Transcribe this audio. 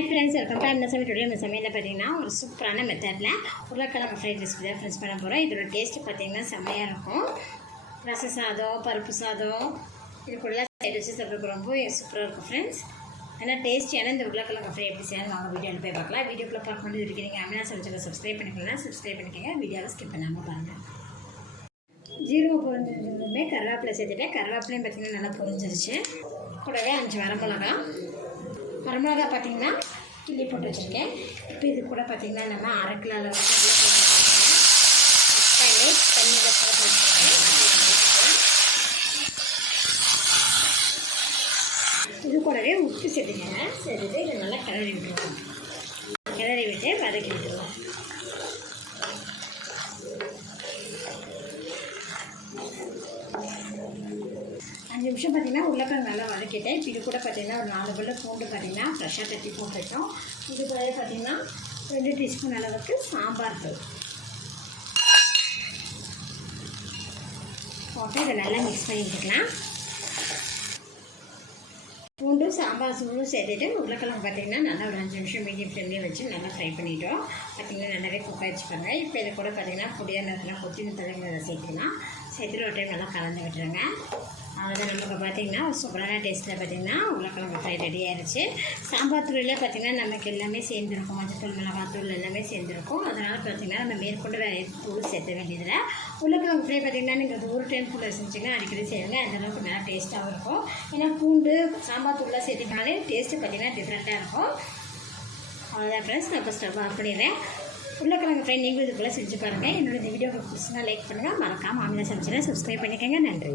Hi friends, welcome back. இந்த சமையலில் பார்த்தீங்கன்னா ஒரு சூப்பரான மெத்தடில் உருளைக்கிழங்கு ஃப்ரைட் ரெசிபி தான் ஃப்ரெண்ட்ஸ் பண்ண போகிறோம். இதோட டேஸ்ட்டு பார்த்தீங்கன்னா செம்மையாக இருக்கும். ரச சாதம், பருப்பு சாதம் இதுக்குள்ள சைட் வச்சு சாப்பிட்றதுக்கு ரொம்ப சூப்பராக இருக்கும் ஃப்ரெண்ட்ஸ். ஆனால் டேஸ்டியான இந்த உருளைக்கிழங்கு ஃப்ரை எப்படி செய்யணும் வாங்க வீடியோவில் போய் பார்க்கலாம். வீடியோக்குள்ளே பார்க்கும்போது இருக்கிறீங்க அப்படின்னா சமைச்சதை சப்ஸ்கிரைப் பண்ணிக்கலாம். சப்ஸ்கிரைப் பண்ணிக்கோங்க, வீடியோவை ஸ்கிப் பண்ணாமல் பாருங்கள். ஜீரகம் பொரிஞ்சிருந்ததுமே கருவேப்பிலை சேர்த்துட்டேன். கருவேப்பிலையும் பார்த்திங்கன்னா நல்லா பொரிஞ்சிருச்சு. கூடவே 5 வரமிளகா பார்த்திங்கன்னா கிள்ளி போட்டு வச்சுருக்கேன். இப்போ இது கூட பார்த்திங்கன்னா நம்ம 1/2 கிலோ அளவுக்கு தண்ணியில் போட்டு வச்சுருக்கேன். இது கூடவே உப்பு சேர்த்துக்கங்க. சேர்த்துட்டு இதை நல்லா கிளறி விட்டுருவோம். கிளறி விட்டு வதக்கி விட்டுருவோம். அஞ்சு நிமிஷம் பார்த்திங்கன்னா உருளைக்கிழங்கு நல்லா வதக்கிட்டேன். இப்போ இது கூட பார்த்திங்கன்னா ஒரு 4 பல்லு பூண்டு பார்த்திங்கன்னா ஃப்ரெஷ்ஷாக தட்டி போட்டுட்டோம். இது கூட பார்த்திங்கன்னா 2 டீஸ்பூன் அளவுக்கு சாம்பார் தூள் போட்டு இதை நல்லா மிக்ஸ் பண்ணிட்டுக்கலாம். பூண்டும் சாம்பார் தூளும் சேர்த்துட்டு உருளைக்கிழங்கு பார்த்திங்கன்னா நல்லா ஒரு 5 நிமிஷம் மீடியம் ஃப்ளேம்லேயே வச்சு நல்லா ஃப்ரை பண்ணிவிட்டோம். பார்த்திங்கன்னா நல்லாவே குக் ஆகிடுச்சுப்பாங்க. இப்போ இதை கூட பார்த்திங்கன்னா பொடியாக நேரத்தில் கொத்தின தலைங்களை சேர்த்துக்கலாம். சேர்த்துட்டு ஒரு டைம் நல்லா கலந்து விட்டுருங்க. அவ்வளோதான். நமக்கு பார்த்திங்கன்னா ஒரு சூப்பரான டேஸ்ட்டில் பார்த்திங்கன்னா உருளைக்கிழங்கு ஃப்ரை ரெடி ஆகிடுச்சு. சாம்பார் தூளில் பார்த்திங்கன்னா நமக்கு எல்லாமே சேர்ந்துருக்கும். மஞ்சத்தூள், மிளகாத்தூள் எல்லாமே சேர்ந்துருக்கும். அதனால் பார்த்திங்கன்னா நம்ம மேற்கொண்டு வேறு தூள் சேர்த்த வேண்டியதில்லை. உருளைக்கிழங்கு ஃப்ரை பார்த்திங்கன்னா நீங்கள் ஒரு டைம் ஃபுல்லாக செஞ்சிங்கன்னா அடிக்கடி செய்யுங்க. அந்தளவுக்கு நல்லா டேஸ்ட்டாகவும் இருக்கும். ஏன்னா பூண்டு சாம்பார் தூள்லாம் சேர்த்துக்கினாலே டேஸ்ட்டு பார்த்திங்கன்னா டிஃப்ரெண்ட்டாக இருக்கும். அவ்வளோதான் ஃப்ரெண்ட்ஸ், நான் இப்போ ஸ்டவ் ஆஃப் பண்ணிடுறேன். உருளைக்கிழங்கு ஃப்ரை நீங்களும் இதுக்குள்ளே செஞ்சு பாருங்கள். என்னோட இந்த வீடியோவை பிடிச்சினா லைக் பண்ணுங்கள். மறக்காமல் ஆமிலா சமைச்சதை சப்ஸ்கிரைப் பண்ணிக்கோங்க. நன்றி.